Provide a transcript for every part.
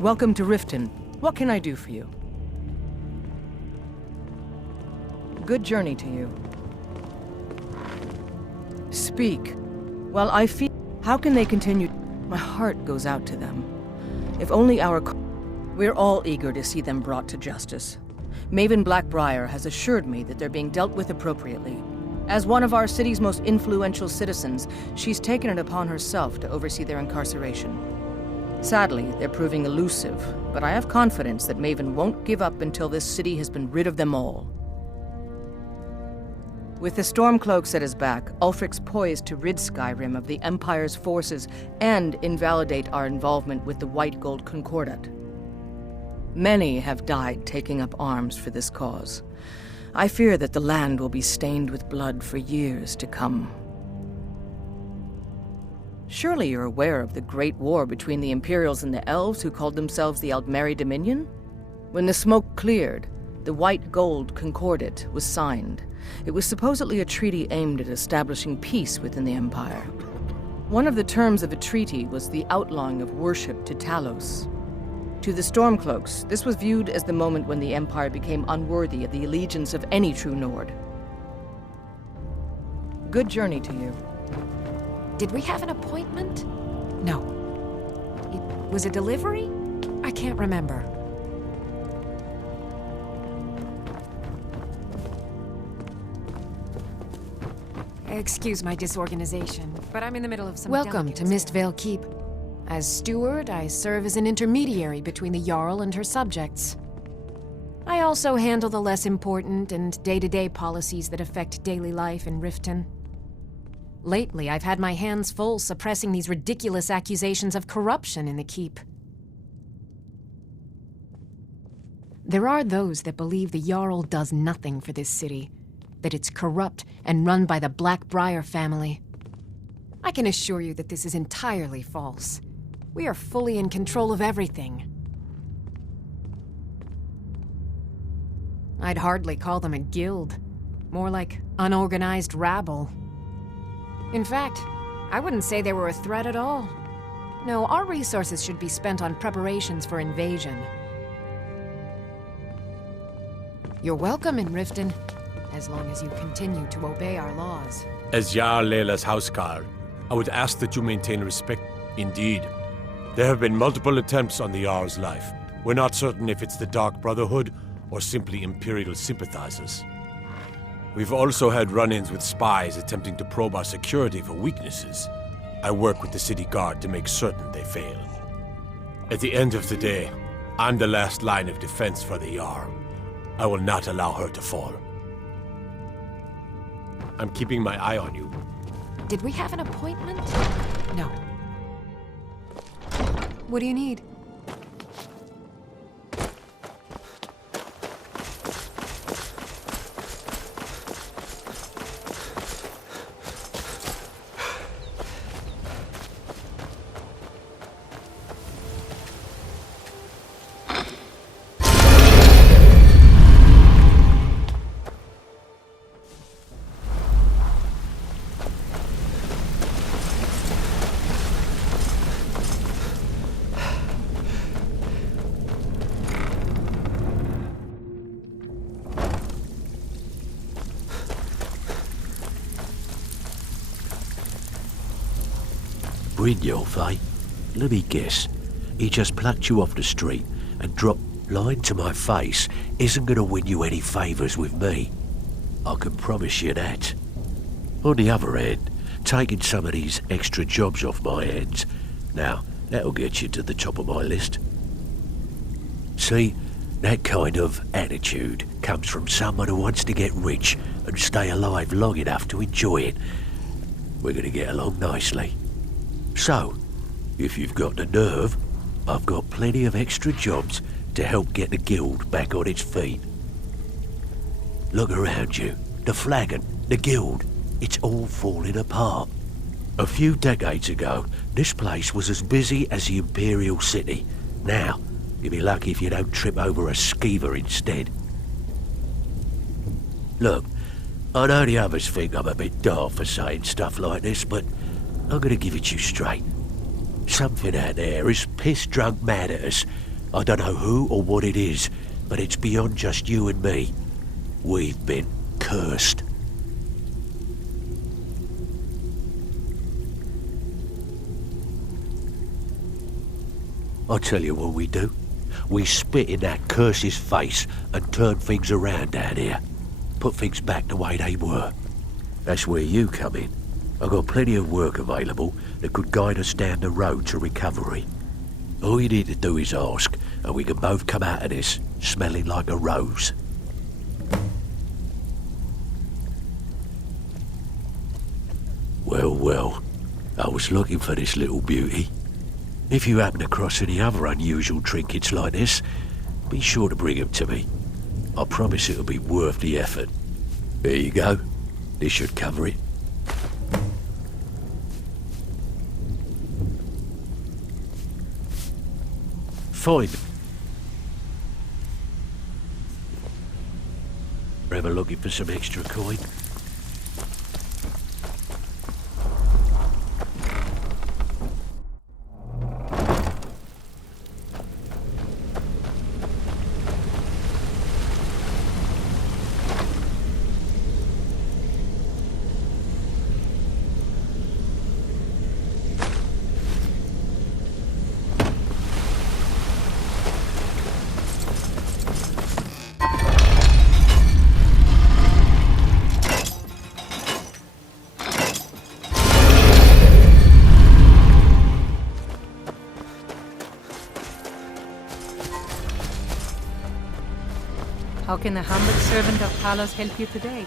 Welcome to Riften. What can I do for you? Good journey to you. Speak. Well, I feel... How can they continue? My heart goes out to them. If only our... We're all eager to see them brought to justice. Maven Blackbriar has assured me that they're being dealt with appropriately. As one of our city's most influential citizens, she's taken it upon herself to oversee their incarceration. Sadly, they're proving elusive, but I have confidence that Maven won't give up until this city has been rid of them all. With the Stormcloaks at his back, Ulfric's poised to rid Skyrim of the Empire's forces and invalidate our involvement with the White Gold Concordat. Many have died taking up arms for this cause. I fear that the land will be stained with blood for years to come. Surely you're aware of the Great War between the Imperials and the Elves who called themselves the Aldmeri Dominion? When the smoke cleared, the White Gold Concordat was signed. It was supposedly a treaty aimed at establishing peace within the Empire. One of the terms of the treaty was the outlawing of worship to Talos. To the Stormcloaks, this was viewed as the moment when the Empire became unworthy of the allegiance of any true Nord. Good journey to you. Did we have an appointment? No. Was it delivery? I can't remember. Excuse my disorganization, but I'm in the middle of some... Welcome to Mistvale Keep. As steward, I serve as an intermediary between the Jarl and her subjects. I also handle the less important and day-to-day policies that affect daily life in Riften. Lately, I've had my hands full suppressing these ridiculous accusations of corruption in the Keep. There are those that believe the Jarl does nothing for this city, that it's corrupt and run by the Blackbriar family. I can assure you that this is entirely false. We are fully in control of everything. I'd hardly call them a guild. More like unorganized rabble. In fact, I wouldn't say they were a threat at all. No, our resources should be spent on preparations for invasion. You're welcome in Riften, as long as you continue to obey our laws. As Jarl Leila's housecarl, I would ask that you maintain respect. Indeed. There have been multiple attempts on the Jarl's life. We're not certain if it's the Dark Brotherhood or simply Imperial sympathizers. We've also had run-ins with spies attempting to probe our security for weaknesses. I work with the city guard to make certain they fail. At the end of the day, I'm the last line of defense for the Jarl. I will not allow her to fall. I'm keeping my eye on you. Did we have an appointment? No. What do you need? Brynjolf, eh? Let me guess. He just plucked you off the street and dropped lying to my face isn't gonna win you any favours with me. I can promise you that. On the other hand, taking some of these extra jobs off my hands, now, that'll get you to the top of my list. See, that kind of attitude comes from someone who wants to get rich and stay alive long enough to enjoy it. We're gonna get along nicely. So, if you've got the nerve, I've got plenty of extra jobs to help get the guild back on its feet. Look around you. The flagon, the guild, it's all falling apart. A few decades ago, this place was as busy as the Imperial City. Now, you'll be lucky if you don't trip over a skeever instead. Look, I know the others think I'm a bit daft for saying stuff like this, but I'm gonna give it you straight. Something out there is piss-drunk mad at us, I don't know who or what it is, but it's beyond just you and me. We've been cursed. I'll tell you what we do. We spit in that curse's face and turn things around down here. Put things back the way they were. That's where you come in. I've got plenty of work available that could guide us down the road to recovery. All you need to do is ask, and we can both come out of this smelling like a rose. Well, well, I was looking for this little beauty. If you happen across any other unusual trinkets like this, be sure to bring them to me. I promise it'll be worth the effort. There you go. This should cover it. Fine. Ever looking for some extra coin? How can the humble servant of Palos help you today?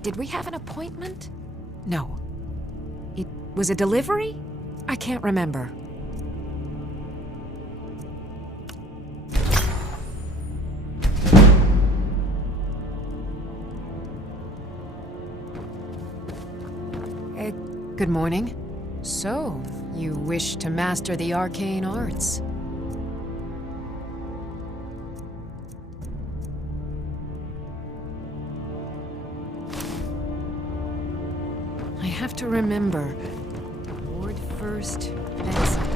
Did we have an appointment? No. It was a delivery? I can't remember. Good morning. So, you wish to master the arcane arts? I have to remember. Lord first, then second.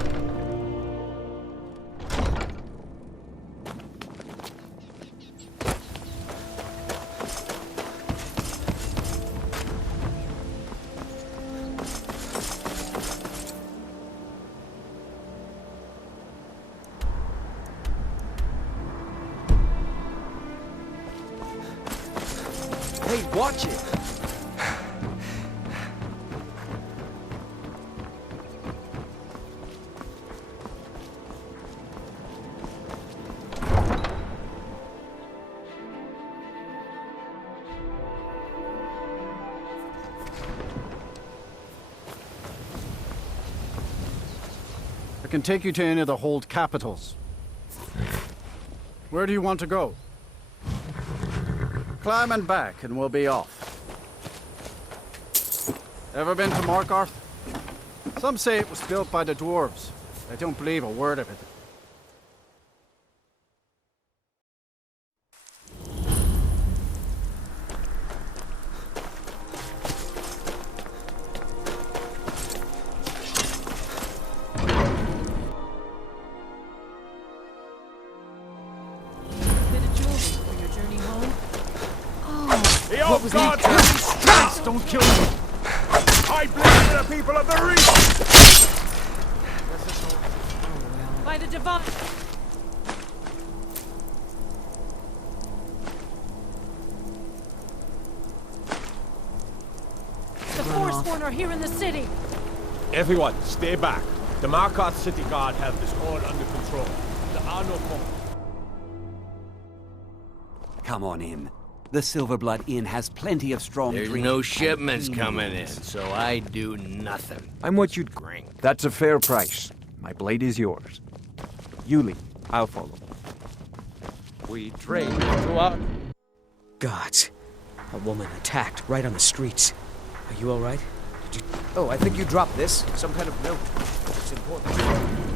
Hey, watch it! I can take you to any of the hold capitals. Where do you want to go? Climb and back, and we'll be off. Ever been to Markarth? Some say it was built by the dwarves. I don't believe a word of it. What was that? Christ, don't kill me! I blame the people of the Reach! By the divine... The Forsworn are here in the city! Everyone, stay back. The Markarth City Guard have this all under control. There are no problems. Come on in. The Silverblood Inn has plenty of strong There's drink no and shipments clean coming in, rooms. so I do nothing. I'm what you'd bring. That's a fair price. My blade is yours. You lead. I'll follow. We trade to our... Gods. A woman attacked right on the streets. Are you alright? Did Oh, I think you dropped this. Some kind of note. It's important.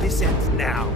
This ends now.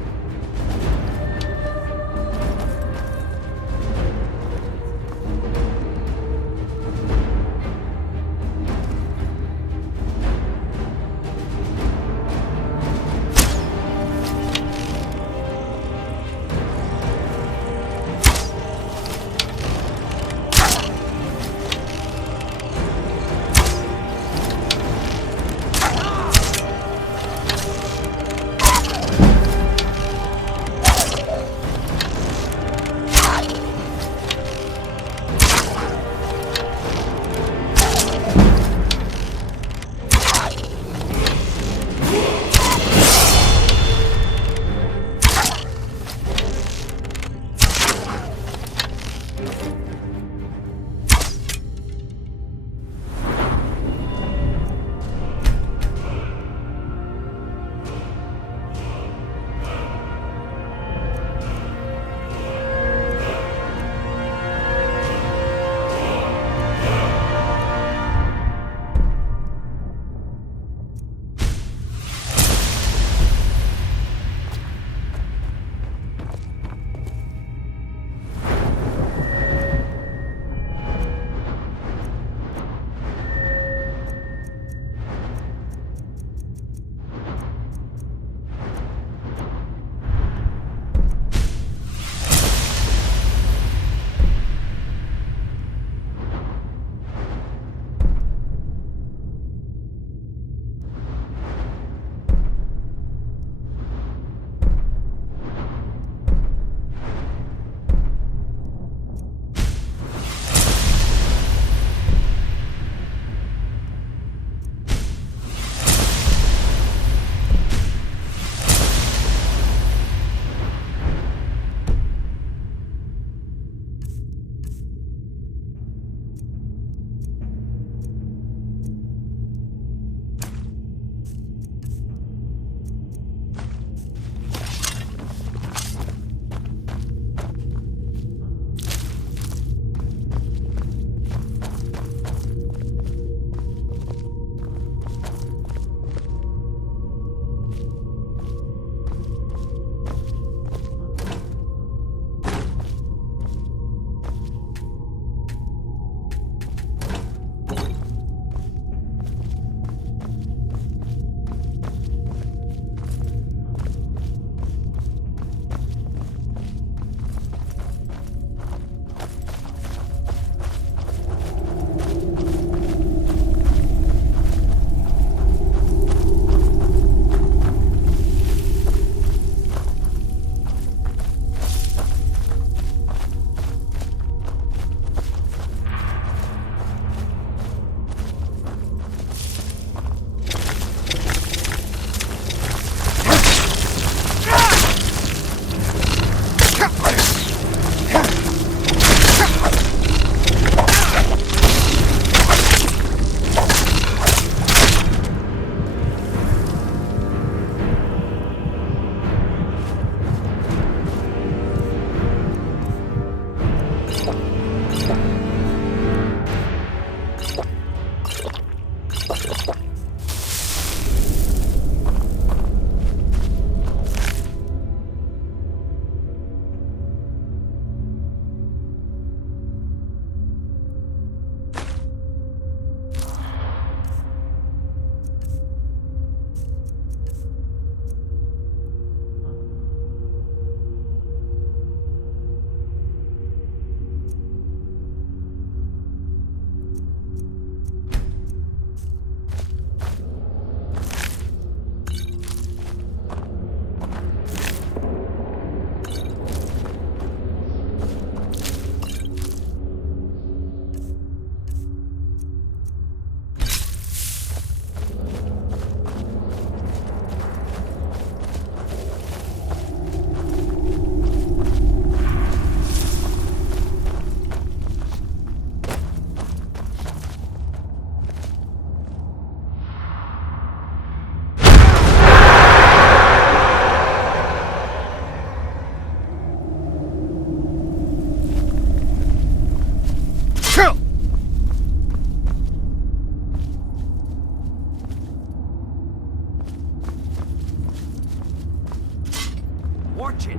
Watch it!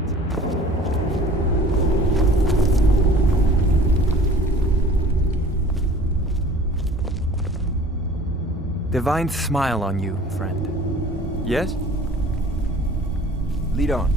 Divine smile on you, friend. Yes? Lead on.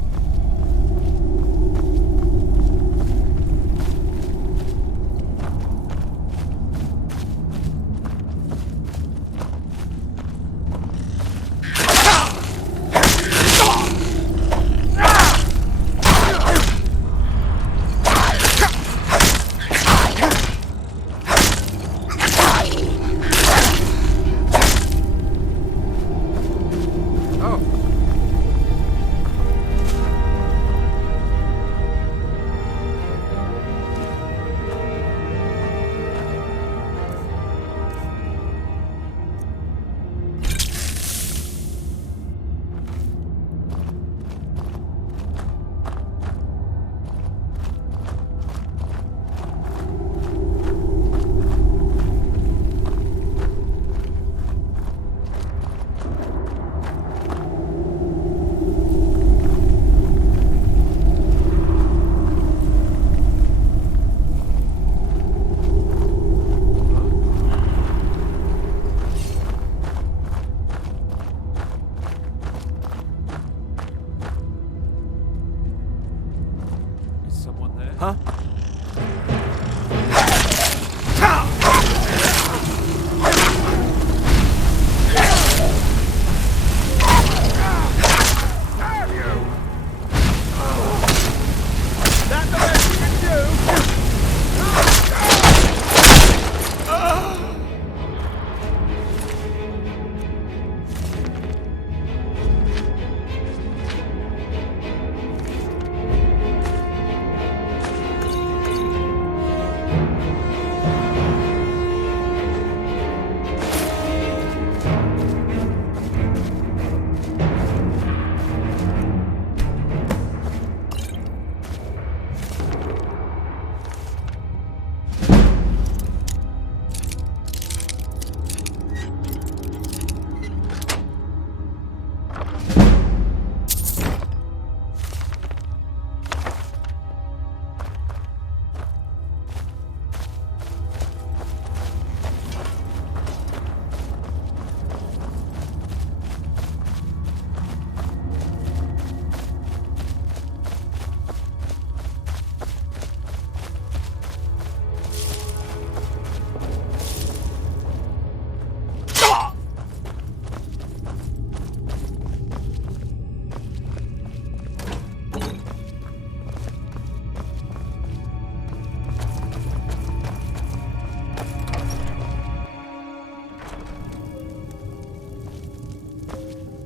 Huh?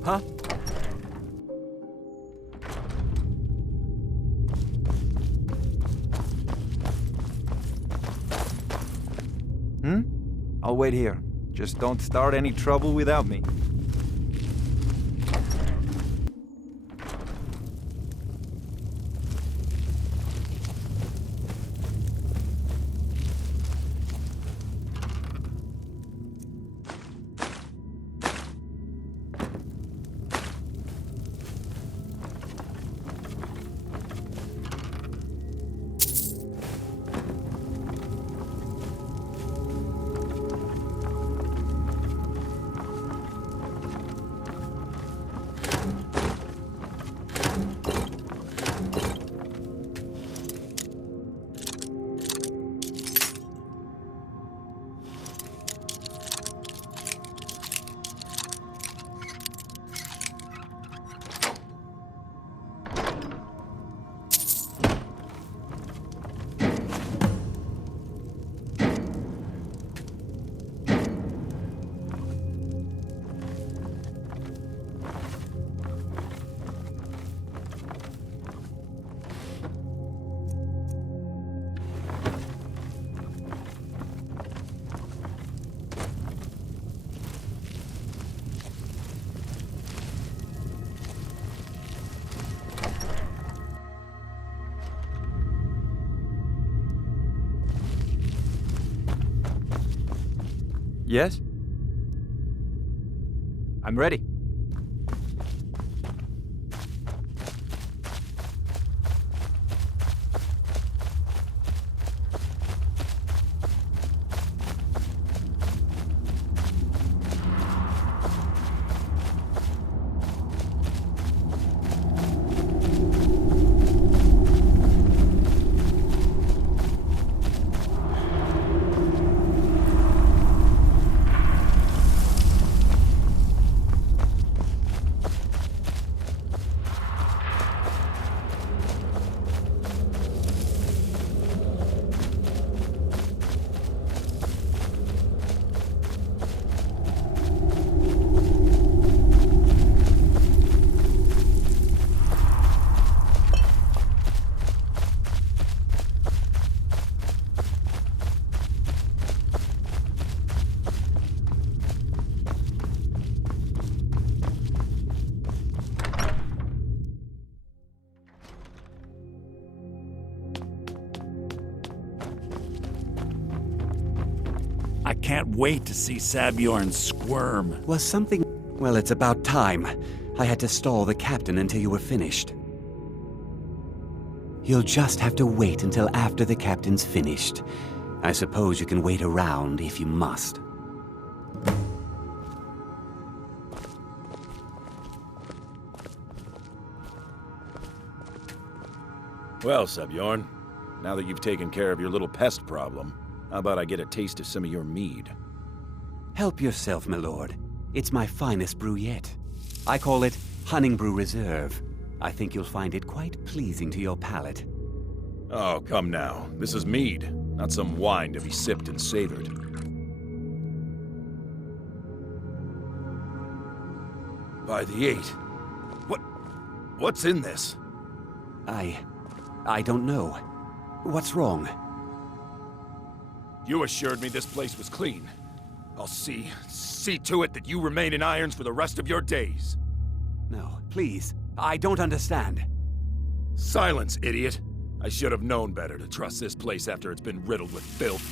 Huh? I'll wait here. Just don't start any trouble without me. Yes? I'm ready. Can't wait to see Sabjorn squirm. Was something... Well, it's about time. I had to stall the captain until you were finished. You'll just have to wait until after the captain's finished. I suppose you can wait around if you must. Well, Sabjorn, now that you've taken care of your little pest problem, how about I get a taste of some of your mead? Help yourself, my lord. It's my finest brew yet. I call it Honningbrew Reserve. I think you'll find it quite pleasing to your palate. Oh, come now. This is mead, not some wine to be sipped and savored. By the 8. What's in this? I don't know. What's wrong? You assured me this place was clean. I'll see to it that you remain in irons for the rest of your days. No, please. I don't understand. Silence, idiot. I should have known better to trust this place after it's been riddled with filth.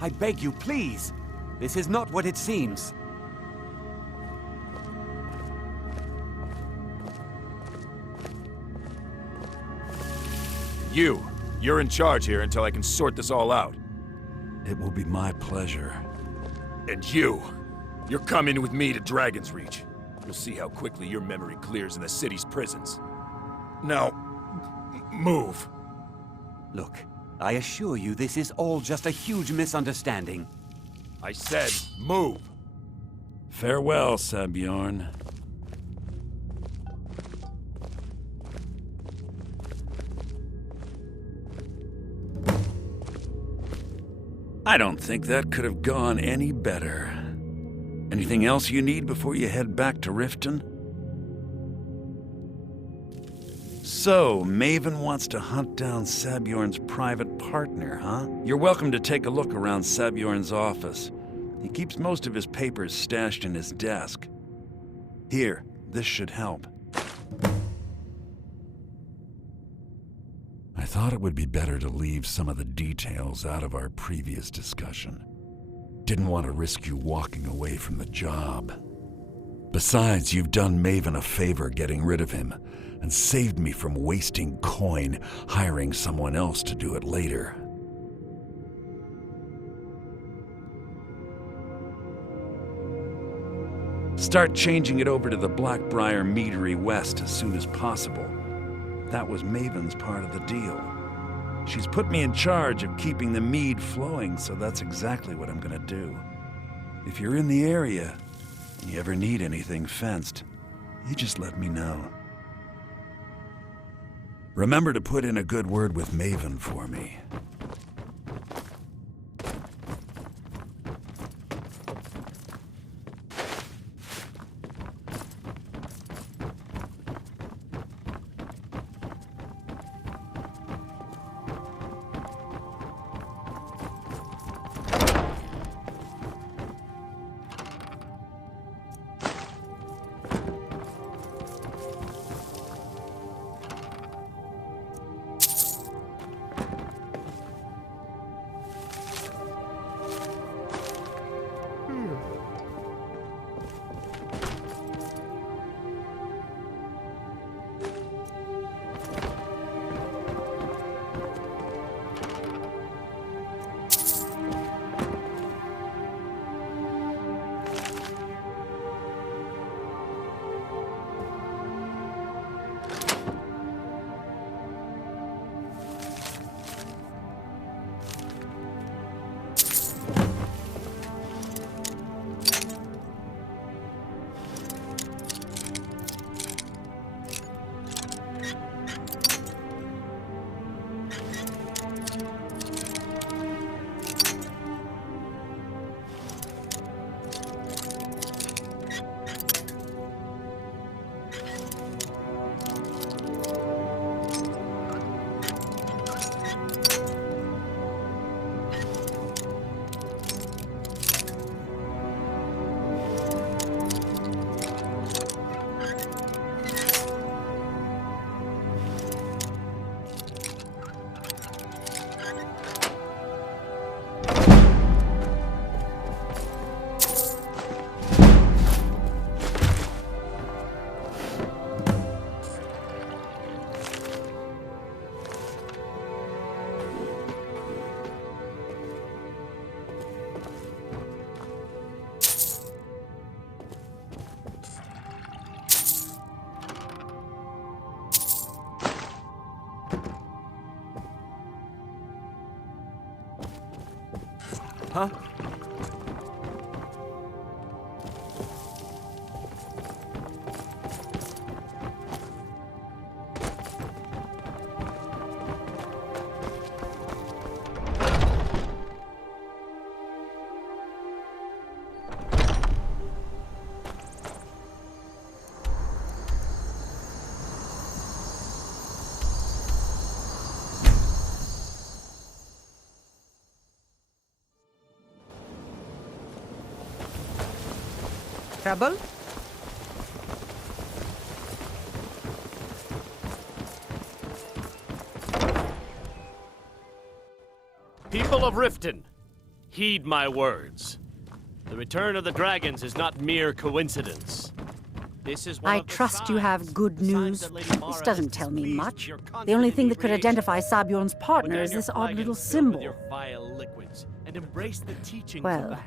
I beg you, please. This is not what it seems. You're in charge here until I can sort this all out. It will be my pleasure. And you're coming with me to Dragon's Reach. You'll see how quickly your memory clears in the city's prisons. Now, move. Look, I assure you this is all just a huge misunderstanding. I said, move. Farewell, Sabjorn. I don't think that could have gone any better. Anything else you need before you head back to Riften? So, Maven wants to hunt down Sabjorn's private partner, huh? You're welcome to take a look around Sabjorn's office. He keeps most of his papers stashed in his desk. Here, this should help. I thought it would be better to leave some of the details out of our previous discussion. Didn't want to risk you walking away from the job. Besides, you've done Maven a favor getting rid of him, and saved me from wasting coin hiring someone else to do it later. Start changing it over to the Blackbriar Meadery West as soon as possible. That was Maven's part of the deal. She's put me in charge of keeping the mead flowing, so that's exactly what I'm gonna do. If you're in the area, and you ever need anything fenced, you just let me know. Remember to put in a good word with Maven for me. Huh? Trouble? People of Riften, heed my words. The return of the dragons is not mere coincidence. This is I trust you have good news. This doesn't tell me much. The only thing that could identify Sabjorn's partner is this odd little symbol. Well,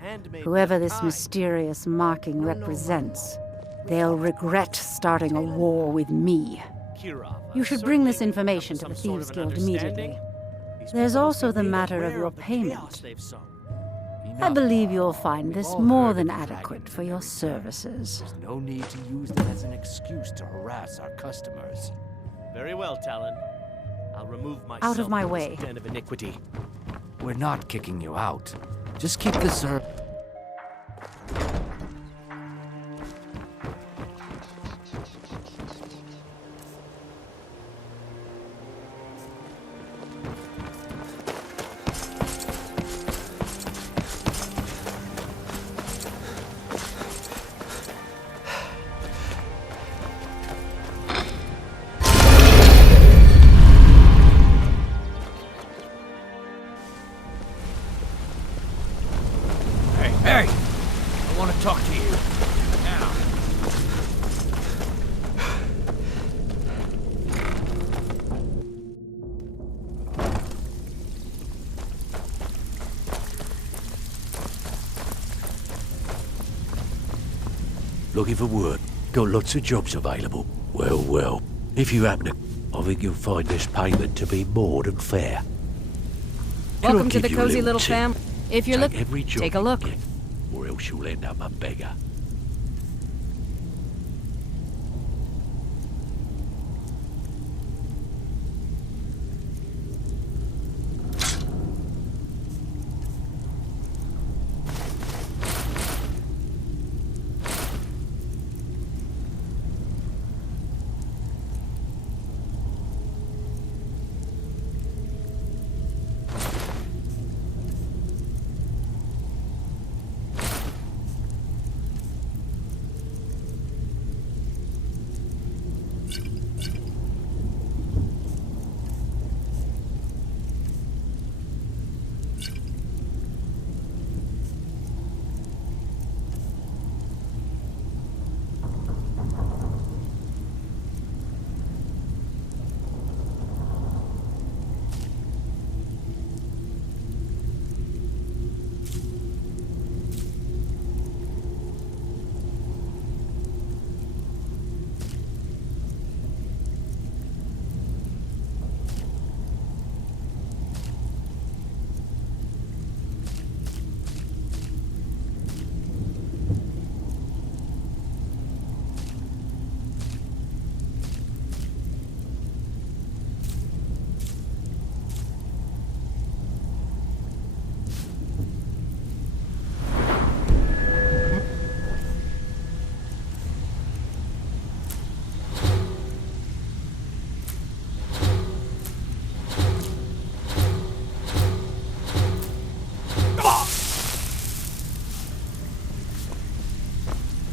whoever this mysterious marking represents, they'll regret starting a war with me. You should bring this information to the Thieves Guild immediately. There's also the matter of your payment. I believe you'll find this more than adequate for your services. There's no need to use them as an excuse to harass our customers. Very well, Talon. I'll remove myself Out of my from way. this den of iniquity. We're not kicking you out. Just keep the serv... Hey! I want to talk to you. Now. Looking for work. Got lots of jobs available. Well, well. If you happen to... I think you'll find this payment to be more than fair. Welcome to give the you a cozy little little tip. family. If you're Take looking, every job take a you look. get, or else you'll end up a beggar.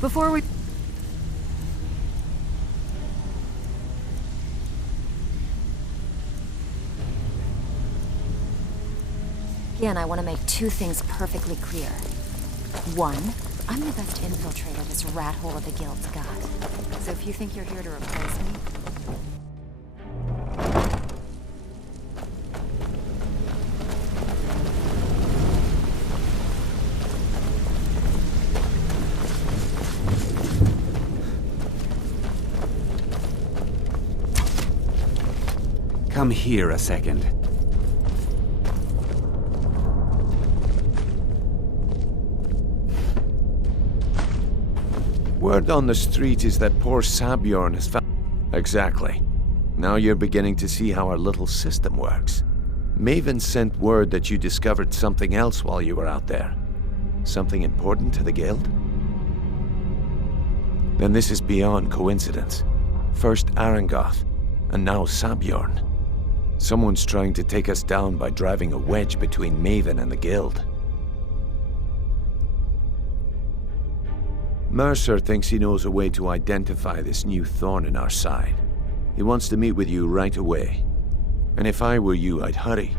Before we... Again, I want to make two things perfectly clear. One, I'm the best infiltrator this rat hole of the guild's got. So if you think you're here to replace me... Come here a second. Word on the street is that poor Sabjorn has found... Exactly. Now you're beginning to see how our little system works. Maven sent word that you discovered something else while you were out there. Something important to the Guild? Then this is beyond coincidence. First Arangoth, and now Sabjorn. Someone's trying to take us down by driving a wedge between Maven and the Guild. Mercer thinks he knows a way to identify this new thorn in our side. He wants to meet with you right away. And if I were you, I'd hurry.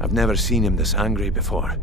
I've never seen him this angry before.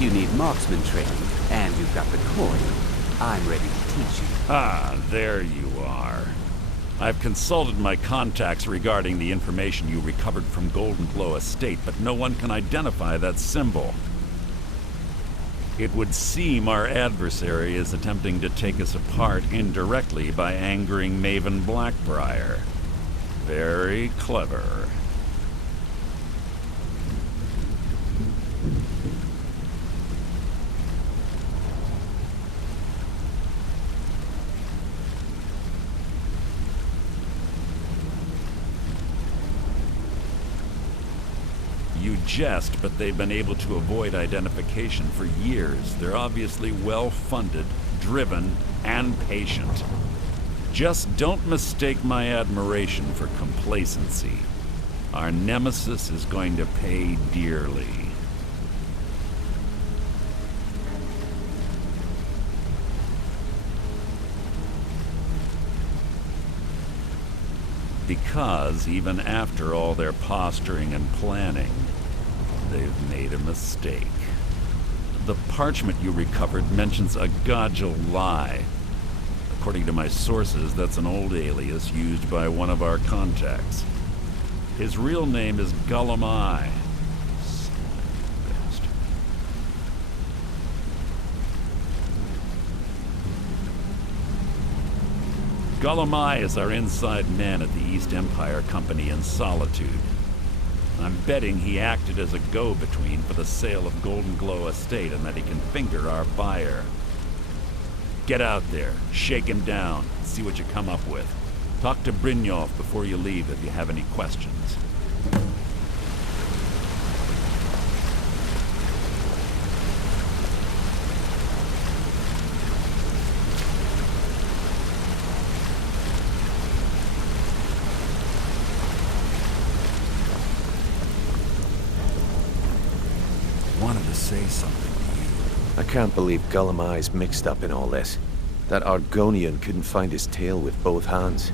You need marksman training, and you've got the coin. I'm ready to teach you. Ah, there you are. I've consulted my contacts regarding the information you recovered from Golden Glow Estate, but no one can identify that symbol. It would seem our adversary is attempting to take us apart indirectly by angering Maven Blackbriar. Very clever. You jest, but they've been able to avoid identification for years. They're obviously well-funded, driven, and patient. Just don't mistake my admiration for complacency. Our nemesis is going to pay dearly. Because even after all their posturing and planning, they've made a mistake. The parchment you recovered mentions a Godjal lie. According to my sources, that's an old alias used by one of our contacts. His real name is Gollum I. Gollum I is our inside man at the East Empire Company in Solitude. I'm betting he acted as a go-between for the sale of Golden Glow Estate and that he can finger our buyer. Get out there, shake him down, and see what you come up with. Talk to Brynjolf before you leave if you have any questions. Wanted to say something to you. I can't believe Gollum I's mixed up in all this. That Argonian couldn't find his tail with both hands.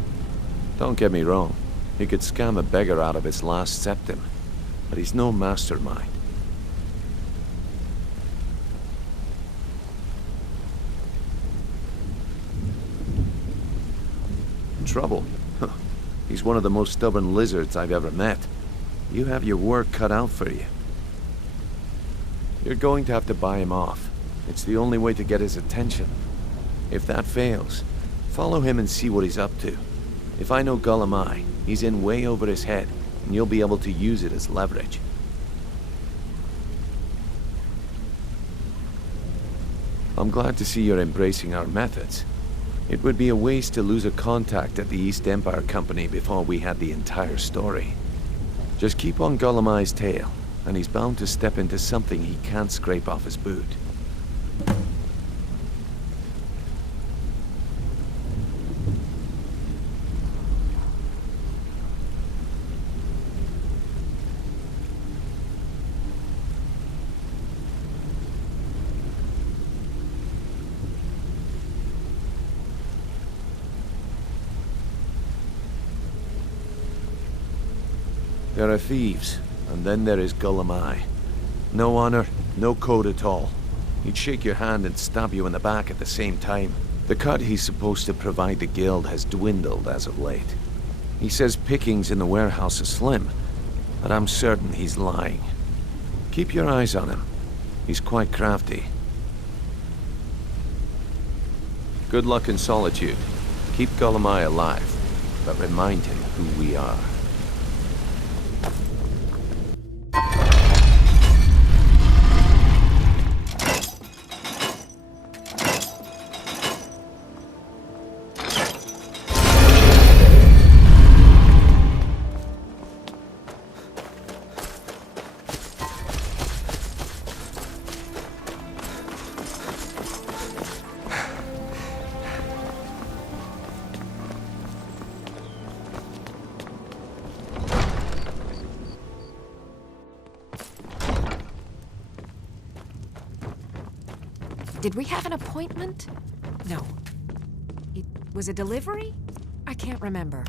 Don't get me wrong, he could scam a beggar out of his last septim, but he's no mastermind. Trouble? Huh. He's one of the most stubborn lizards I've ever met. You have your work cut out for you. You're going to have to buy him off. It's the only way to get his attention. If that fails, follow him and see what he's up to. If I know Gollum I, he's in way over his head, and you'll be able to use it as leverage. I'm glad to see you're embracing our methods. It would be a waste to lose a contact at the East Empire Company before we had the entire story. Just keep on Gollum I's tail, and he's bound to step into something he can't scrape off his boot. There are thieves, and then there is Gollum I. No honor, no code at all. He'd shake your hand and stab you in the back at the same time. The cut he's supposed to provide the guild has dwindled as of late. He says pickings in the warehouse are slim, but I'm certain he's lying. Keep your eyes on him. He's quite crafty. Good luck in Solitude. Keep Gollum I alive, but remind him who we are. Did we have an appointment? No. It was a delivery? I can't remember.